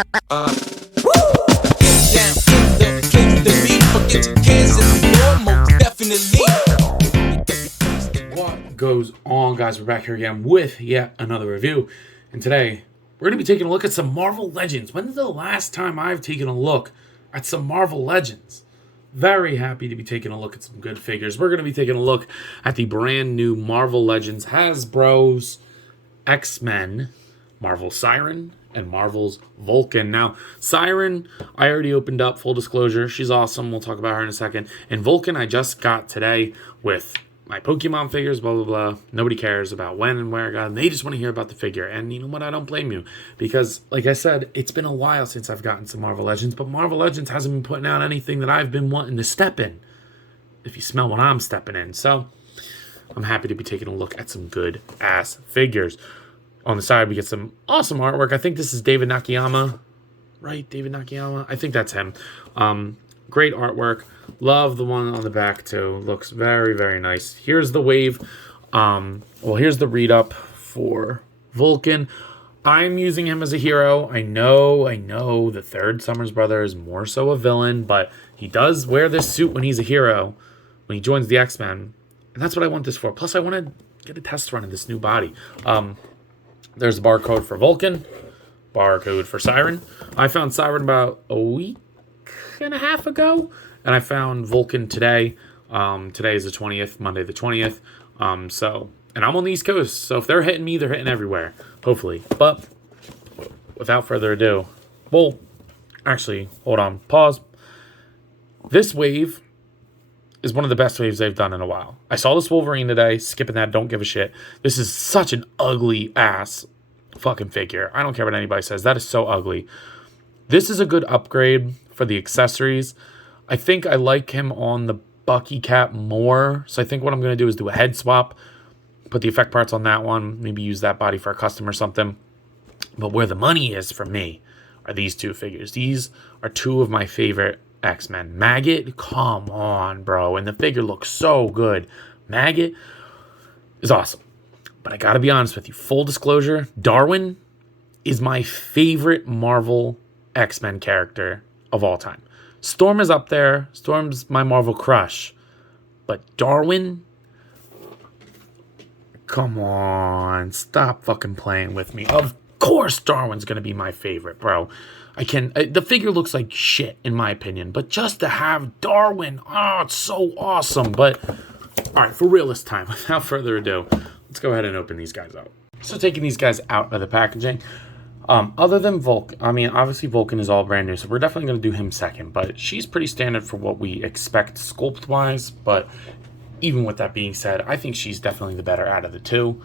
What goes on, guys? We're back here again with yet another review, and today we're going to be taking a look at some Marvel Legends. When's the last time I've taken a look at some Marvel Legends? Very happy to be taking a look at some good figures. We're going to be taking a look at the brand new Marvel Legends Hasbro's X-Men, Marvel Siren, and Marvel's Vulcan. Now, Siren, I already opened up, full disclosure. She's awesome. We'll talk about her in a second. And Vulcan, I just got today with my Pokemon figures, blah, blah, blah. Nobody cares about when and where I got them. They just want to hear about the figure. And you know what? I don't blame you. Because, like I said, it's been a while since I've gotten some Marvel Legends. But Marvel Legends hasn't been putting out anything that I've been wanting to step in. If you smell what I'm stepping in. So, I'm happy to be taking a look at some good-ass figures. On the side, we get some awesome artwork. I think this is David Nakayama. Right? David Nakayama? I think that's him. Great artwork. Love the one on the back, too. Looks very, very nice. Here's the wave. Well, here's the read-up for Vulcan. I'm using him as a hero. I know the third Summers brother is more so a villain, but he does wear this suit when he's a hero, when he joins the X-Men. And that's what I want this for. Plus, I want to get a test run of this new body. There's a barcode for Vulcan, barcode for Siren. I found Siren about a week and a half ago, and I found Vulcan today. Today is the 20th, Monday the 20th. And I'm on the East Coast, so if they're hitting me, they're hitting everywhere, hopefully. But without further ado, well, actually, hold on, pause. This wave is one of the best waves they've done in a while. I saw this Wolverine today, skipping that, don't give a shit. This is such an ugly ass fucking figure. I don't care what anybody says. That is so ugly. This is a good upgrade for the accessories. I think I like him on the Bucky cap more. So I think what I'm going to do is do a head swap, put the effect parts on that one, maybe use that body for a custom or something. But where the money is for me are these two figures. These are two of my favorite X-Men. Maggot, come on, bro. And the figure looks so good. Maggot is awesome. But I gotta be honest with you. Full disclosure, Darwin is my favorite Marvel X-Men character of all time. Storm is up there. Storm's my Marvel crush. But Darwin, come on. Stop fucking playing with me. Of course Darwin's gonna be my favorite, bro. The figure looks like shit, in my opinion. But just to have Darwin, oh, it's so awesome. But, all right, for real this time, without further ado, let's go ahead and open these guys out. So taking these guys out of the packaging, other than Vulcan, I mean, obviously Vulcan is all brand new, so we're definitely going to do him second. But she's pretty standard for what we expect sculpt-wise. But even with that being said, I think she's definitely the better out of the two.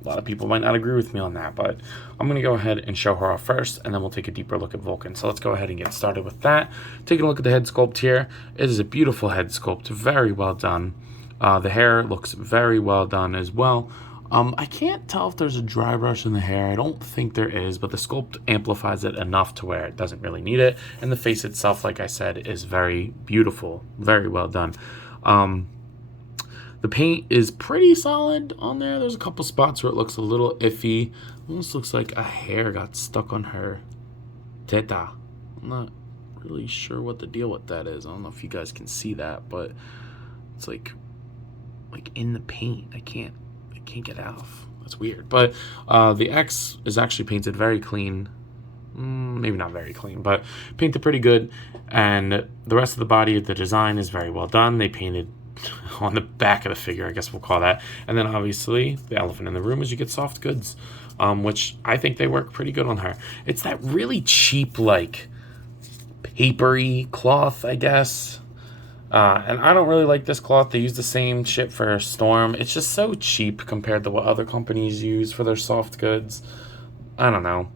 A lot of people might not agree with me on that, but I'm going to go ahead and show her off first, and then we'll take a deeper look at Vulcan. So let's go ahead and get started with that. Taking a look at the head sculpt here. It is a beautiful head sculpt, very well done. The hair looks very well done as well. I can't tell if there's a dry brush in the hair. I don't think there is, but the sculpt amplifies it enough to where it doesn't really need it. And the face itself, like I said, is very beautiful, very well done. The paint is pretty solid on there. There's a couple spots where it looks a little iffy. Almost looks like a hair got stuck on her teta. I'm not really sure what the deal with that is. I don't know if you guys can see that, but it's like in the paint. I can't get out. That's weird. But the X is actually painted very clean. Maybe not very clean, but painted pretty good. And the rest of the body, the design is very well done. They painted on the back of the figure, I guess we'll call that. And then obviously the elephant in the room is you get soft goods, which I think they work pretty good on her. It's that really cheap, like papery cloth, I guess. And I don't really like this cloth. They use the same shit for Storm. It's just so cheap compared to what other companies use for their soft goods. I don't know.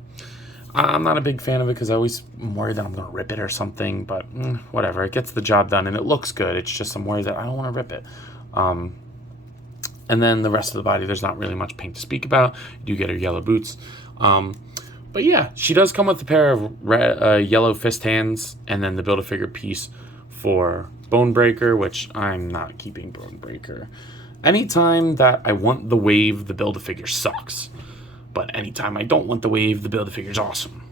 I'm not a big fan of it because I always am worried that I'm going to rip it or something, but whatever. It gets the job done, and it looks good. It's just I'm worried that I don't want to rip it. And then the rest of the body, there's not really much paint to speak about. You do get her yellow boots. But yeah, she does come with a pair of yellow fist hands, and then the Build-A-Figure piece for Bonebreaker, which I'm not keeping Bonebreaker. Anytime that I want the wave, the Build-A-Figure sucks. But anytime I don't want the wave, the Build-A-Figure is awesome.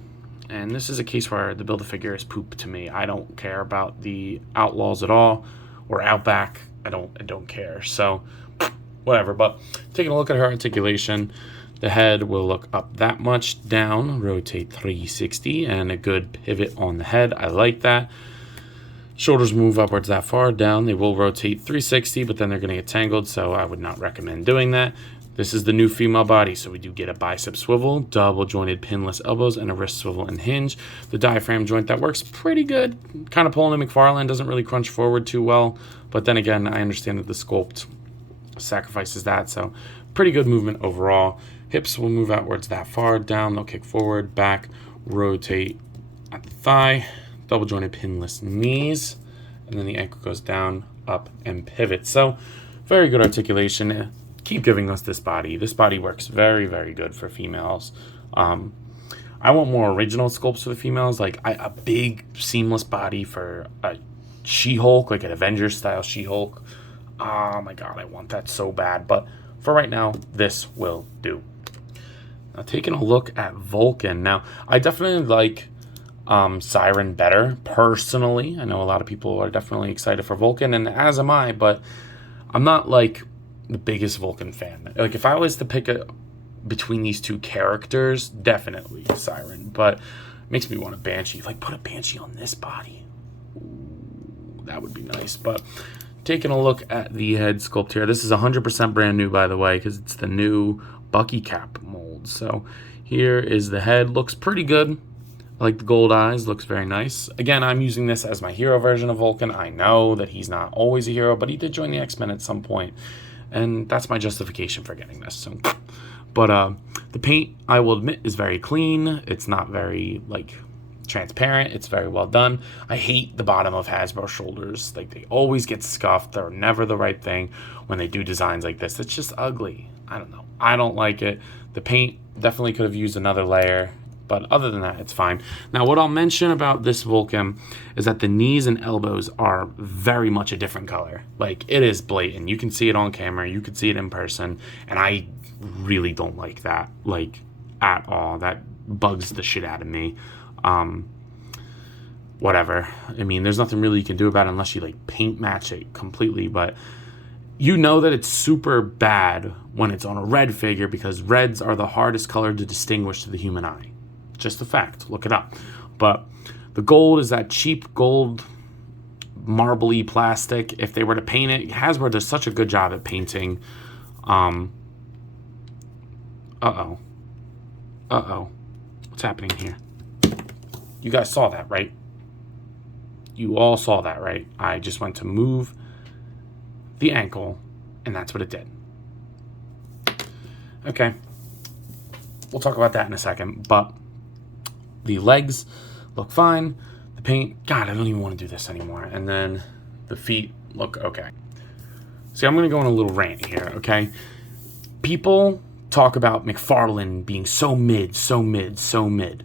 And this is a case where the Build-A-Figure is poop to me. I don't care about the Outlaws at all, or Outback. I don't care. So whatever. But taking a look at her articulation, the head will look up that much, down, rotate 360, and a good pivot on the head. I like that. Shoulders move upwards that far, down. They will rotate 360, but then they're going to get tangled, so I would not recommend doing that. This is the new female body, so we do get a bicep swivel, double jointed pinless elbows, and a wrist swivel and hinge. The diaphragm joint, that works pretty good. Kind of pulling the McFarlane, doesn't really crunch forward too well, but then again, I understand that the Sculpt sacrifices that, so pretty good movement overall. Hips will move outwards that far, down, they'll kick forward, back, rotate at the thigh, double jointed pinless knees, and then the ankle goes down, up, and pivots. So very good articulation. Keep giving us this body. This body works very, very good for females. I want more original sculpts for the females, like a big seamless body for a She-Hulk, like an Avengers style She-Hulk. Oh my god, I want that so bad. But for right now, this will do. Now, taking a look at Vulcan. Now, I definitely like Siren better, personally. I know a lot of people are definitely excited for Vulcan, and as am I, but I'm not like the biggest Vulcan fan. Like, if I was to pick between these two characters, definitely Siren, but it makes me want a Banshee. Like, put a Banshee on this body. Ooh, that would be nice. But taking a look at the head sculpt here, this is 100% brand new, by the way, because it's the new Bucky cap mold. So here is the head. Looks pretty good. I like the gold eyes. Looks very nice. Again, I'm using this as my hero version of Vulcan. I know that he's not always a hero, but he did join the X-Men at some point, and that's my justification for getting this. So, but the paint, I will admit, is very clean. It's not very, like, transparent. It's very well done. I hate the bottom of Hasbro shoulders. Like, they always get scuffed. They're never the right thing when they do designs like this. It's just ugly. I don't know. I don't like it. The paint definitely could have used another layer, but other than that, it's fine. Now, what I'll mention about this Vulcan is that the knees and elbows are very much a different color. Like, it is blatant. You can see it on camera. You can see it in person. And I really don't like that, like, at all. That bugs the shit out of me. Whatever. I mean, there's nothing really you can do about it unless you, like, paint match it completely. But you know that it's super bad when it's on a red figure, because reds are the hardest color to distinguish to the human eye. Just a fact. Look it up. But the gold is that cheap gold marbly plastic. If they were to paint it, Hasbro does such a good job at painting. What's happening here? You guys saw that, right? You all saw that, right? I just went to move the ankle, and that's what it did. Okay. We'll talk about that in a second, but the legs look fine. The paint, God, I don't even want to do this anymore. And then the feet look okay. See, I'm going to go on a little rant here, okay? People talk about McFarlane being so mid, so mid, so mid.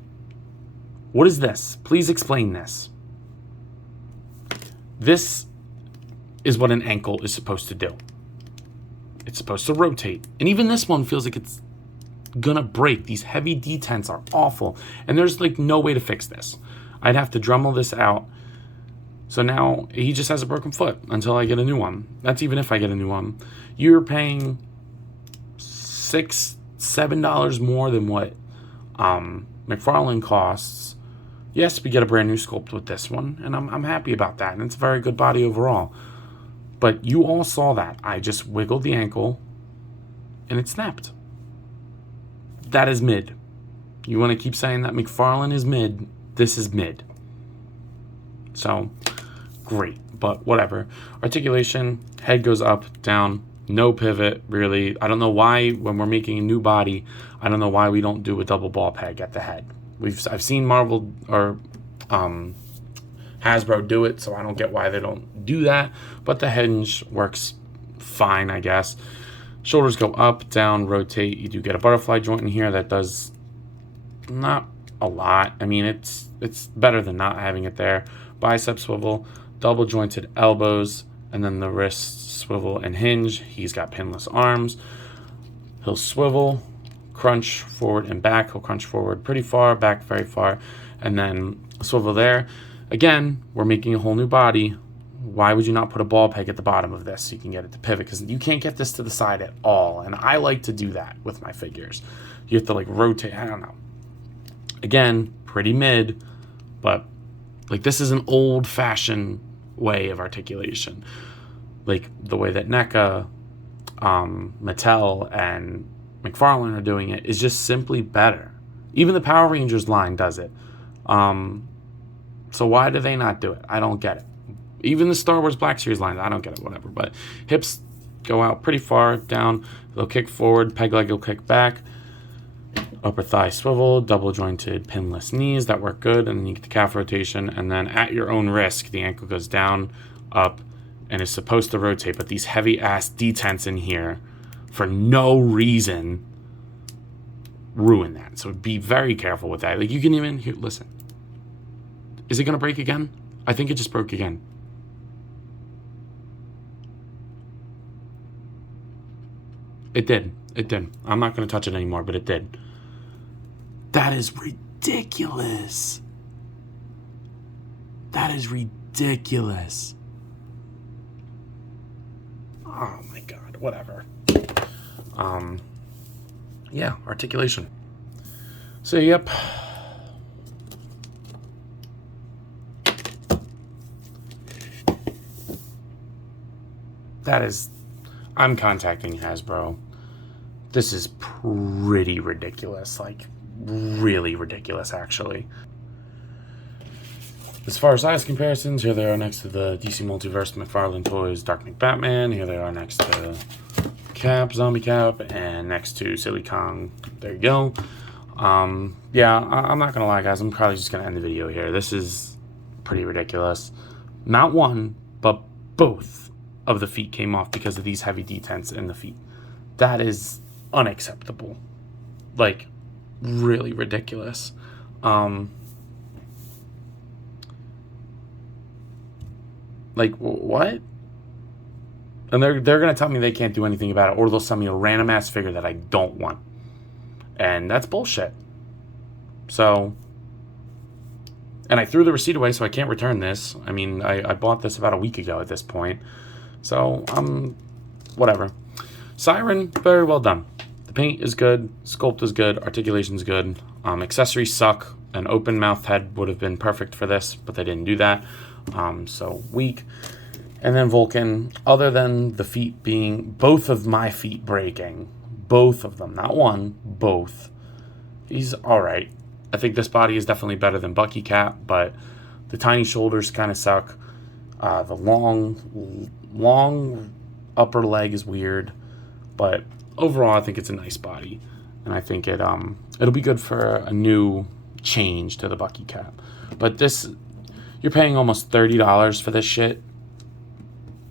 What is this? Please explain this. This is what an ankle is supposed to do. It's supposed to rotate. And even this one feels like it's gonna break. These heavy detents are awful. And there's like no way to fix this. I'd have to Dremel this out. So now he just has a broken foot until I get a new one. That's even if I get a new one. You're paying $6, $7 more than what McFarlane costs. Yes, we get a brand new sculpt with this one, and I'm happy about that, and it's a very good body overall. But you all saw that. I just wiggled the ankle, and it snapped. That is mid. You want to keep saying that McFarlane is mid, this is mid. So, great, but whatever. Articulation, head goes up, down, no pivot, really. I don't know why, when we're making a new body, I don't know why we don't do a double ball peg at the head. I've seen Marvel or Hasbro do it, so I don't get why they don't do that. But the hinge works fine, I guess. Shoulders go up, down, rotate. You do get a butterfly joint in here that does not a lot. I mean, it's better than not having it there. Bicep swivel, double jointed elbows, and then the wrist swivel and hinge. He's got pinless arms. He'll swivel, crunch forward and back. He'll crunch forward pretty far, back very far, and then swivel there. Again, we're making a whole new body. Why would you not put a ball peg at the bottom of this so you can get it to pivot? Because you can't get this to the side at all, and I like to do that with my figures. You have to like rotate. I don't know. Again, pretty mid, but like this is an old-fashioned way of articulation. Like the way that NECA, Mattel, and McFarlane are doing it is just simply better. Even the Power Rangers line does it. So why do they not do it? I don't get it. Even the Star Wars Black Series line, I don't get it, whatever. But hips go out pretty far down. They'll kick forward, peg leg will kick back. Upper thigh swivel, double jointed pinless knees, that work good. And then you get the calf rotation. And then at your own risk, the ankle goes down, up, and is supposed to rotate. But these heavy ass detents in here, for no reason, ruin that. So be very careful with that. Like you can even, here, listen. Is it going to break again? I think it just broke again. It did. It did. I'm not going to touch it anymore, but it did. That is ridiculous. That is ridiculous. Oh my God. Whatever. Yeah, articulation. So, yep. That is... I'm contacting Hasbro. This is pretty ridiculous. Like, really ridiculous, actually. As far as size comparisons, here they are next to the DC Multiverse McFarlane Toys Dark Knight Batman. Here they are next to Cap, Zombie Cap, and next to Silly Kong. There you go. Yeah, I'm not gonna lie, guys. I'm probably just gonna end the video here. This is pretty ridiculous. Not one, but both of the feet came off because of these heavy detents in the feet. That is unacceptable. Like, really ridiculous. Like, what? And they're going to tell me they can't do anything about it, or they'll send me a random ass figure that I don't want. And that's bullshit. So, and I threw the receipt away, so I can't return this. I mean, I bought this about a week ago at this point. So, whatever. Siren, very well done. The paint is good, sculpt is good, articulation is good. Accessories suck. An open mouth head would have been perfect for this, but they didn't do that. So weak. And then Vulcan, other than the feet being, both of my feet breaking, both of them, not one, both. He's all right. I think this body is definitely better than Bucky Cap, but the tiny shoulders kind of suck. The long upper leg is weird, but overall I think it's a nice body, and I think it'll be good for a new change to the Bucky Cap. But this, you're paying almost $30 for this shit.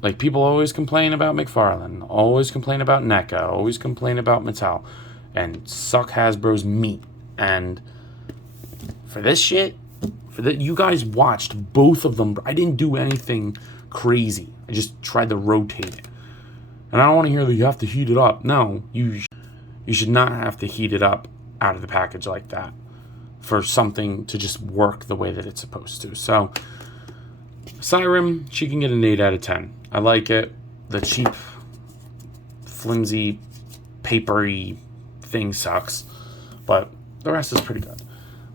Like, people always complain about McFarlane, always complain about NECA, always complain about Mattel, and suck Hasbro's meat. And for this shit, you guys watched both of them. I didn't do anything crazy. I just tried to rotate it. And I don't want to hear that you have to heat it up. No, you should not have to heat it up out of the package like that for something to just work the way that it's supposed to. So, Siren, she can get an 8 out of 10. I like it. The cheap, flimsy, papery thing sucks, but the rest is pretty good.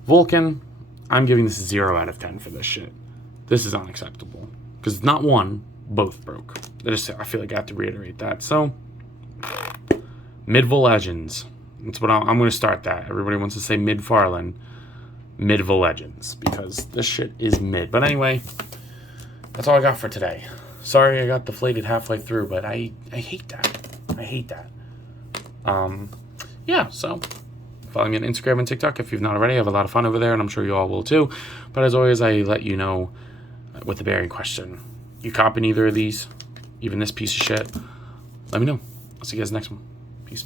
Vulcan, I'm giving this a 0 out of 10 for this shit. This is unacceptable. Because not one, both broke. I feel like I have to reiterate that. So, Midville Legends. That's what I'm going to start that. Everybody wants to say McFarlane. Midville Legends. Because this shit is mid. But anyway, that's all I got for today. Sorry I got deflated halfway through, but I hate that. I hate that. Yeah, so follow me on Instagram and TikTok if you've not already. I have a lot of fun over there, and I'm sure you all will too. But as always, I let you know with the bearing question. You copping either of these? Even this piece of shit? Let me know. I'll see you guys next one. Peace.